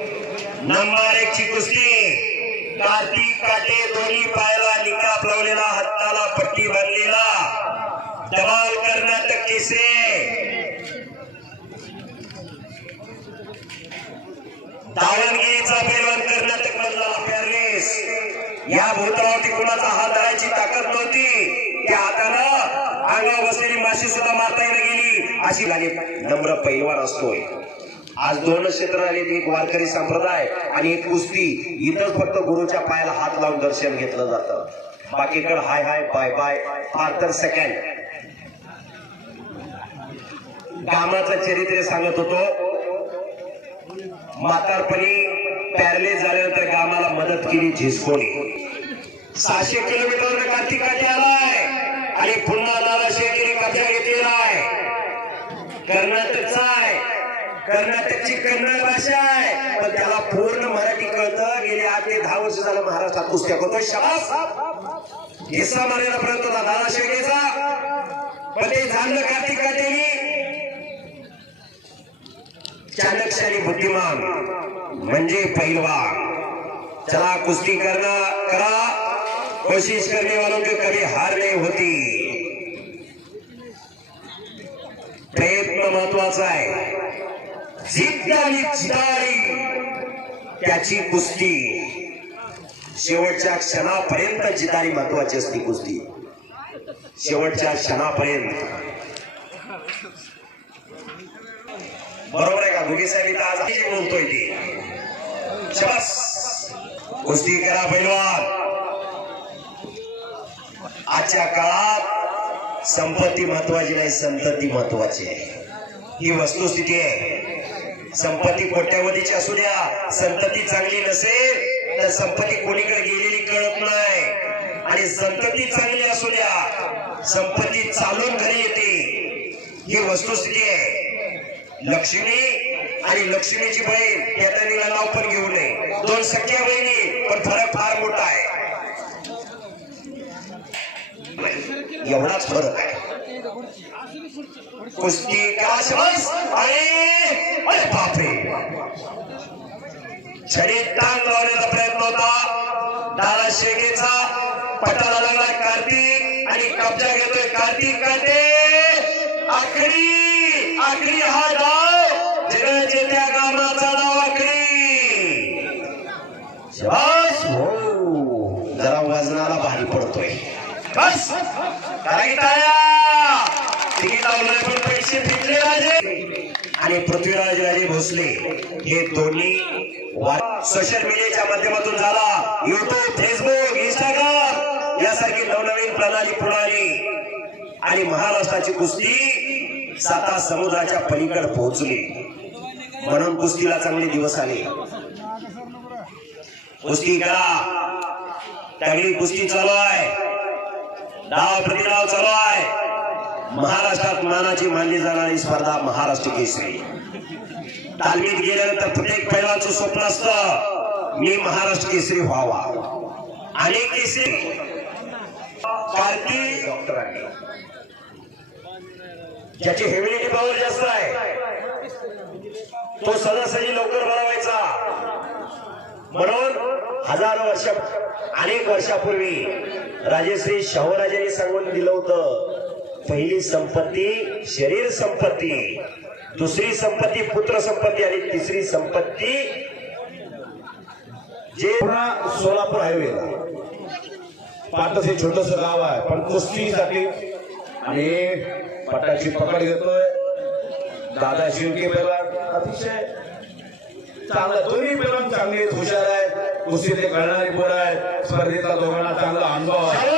Number एक ची कुस्ती. कार्तिक काटे दोन्ही पायाला निकाप लावलेला हाताला पट्टी बांधलेला. दबाल कर्नाटक केसरी दावणगिरीचा पैलवान कर्नाटक मधला पॅरलेस या भूतावरती कुणाचा हात धरायची ताकद नव्हती. त्या हातानं अंगावर बसलेली माशी सुद्धा मारता येणं गेली. अशी लागेल नम्र पैलवान असतोय. आज दोन क्षेत्र आले एक वारकरी संप्रदाय आणि एक कुस्ती. इथंच फक्त गुरुच्या पायाला हात लावून दर्शन घेतलं जातं. बाकीकडे हाय हाय बाय बाय फार तर सेकंड कामाचं चरित्र सांगत होतो. म्हातारपणी पॅरलेस झाल्यानंतर गामाला मदत केली झिसकोणी सहाशे किलोमीटर कार्तिक काटे आलाय आणि पुन्हा नाराशे शेळकेने कथ्या घेतलेला आहे. कर्नाटकचा आहे. कर्नाटकची कन्नड भाषा आहे. पण त्याला पूर्ण मराठी कळतं. गेले आठ ते दहा वर्ष झालं महाराष्ट्रात कुस्त्या होतो. शबास! हिस्सा मारायला प्रयत्न होता. दादा शेळकेचा पण ते झालं कार्तिक काटेनी चाणक्य बुद्धिमान. म्हणजे पहिलवा चला कुस्ती करना करा. कोशिश करने वालों की कभी हार नहीं होती. प्रयत्न महत्त्वाचा आहे. जिंकली जितारी त्याची कुस्ती. शेवटच्या क्षणापर्यंत जितारी महत्वाची असते कुस्ती. शेवटच्या क्षणापर्यंत. बरोबर आहे का? भुगी साहेब इथं आज बोलतोय ते. शबस. कुस्ती करा पैलवान. आजच्या काळात संपत्ती महत्वाची नाही संतती महत्वाची आहे. ही वस्तुस्थिती आहे. संपत्ती कोट्यावधीची असू द्या संतती चांगली नसेल तर संपत्ती कोणीकडे गेलेली कळत नाही. आणि संतती चांगली असू द्या संपत्ती चालून घरी येते. ही वस्तुस्थिती आहे. लक्ष्मी आणि लक्ष्मीची बहीण या त्यांनी नाव पण घेऊ नये. दोन सख्या बहिणी पण फरक फार मोठा आहे. एवढाच फरक आहे. कुस्ती का आणि अरे बापरे. छडीत टांग लावण्याचा प्रयत्न होता. दादा शेगेचा पटाला लागला कार्तिक आणि कब्जा घेतोय. कार्तिक काटे आखडी आखडी हा डाव. जगाचे त्या गावाचा डाव आखडी शबास हो. जरा वजनाला भारी पडतोय. बस. कारण की टाळ्या आणि पृथ्वीराज राजे भोसले हे दोन्ही सोशल मीडियाच्या माध्यमातून झाला. युट्यूब फेसबुक इंस्टाग्राम यासारखी नवनवीन प्रणाली पुढाली आणि महाराष्ट्राची कुस्ती साता समुद्राच्या पलीकडे पोहोचली. म्हणून कुस्तीला चांगले दिवस आले. कुस्ती करा तगडी कुस्ती चालू आहे. डाव प्रतिडाव महाराष्ट्रात मानाची मानली जाणारी स्पर्धा महाराष्ट्र केसरी. तालमीत गेल्यानंतर प्रत्येक पहिलाच स्वप्न असतं मी महाराष्ट्र केसरी व्हावा. आणि केसरी कार्तिक ज्याची हेविलिटी पॉवर जास्त आहे तो सहजासहजी लवकर बनवायचा. म्हणून हजारो वर्ष अनेक वर्षापूर्वी राजेश्री शाहूराजांनी सांगून दिलं होतं पहिली संपत्ती शरीर संपत्ती दुसरी संपत्ती पुत्र संपत्ती आणि तिसरी संपत्ती जे पुन्हा सोलापूर हायवेला पाटस हे छोटस गाव आहे पण कुस्तीसाठी आणि पटाची पकड घेतोय. दादा शिवके पैलवान अतिशय चांगला दोन्ही पैलवान चांगले हुशार आहेत कुस्ती ते कळणारी पोर आहेत स्पर्धेतला दोघांना चांगला अनुभव आहे.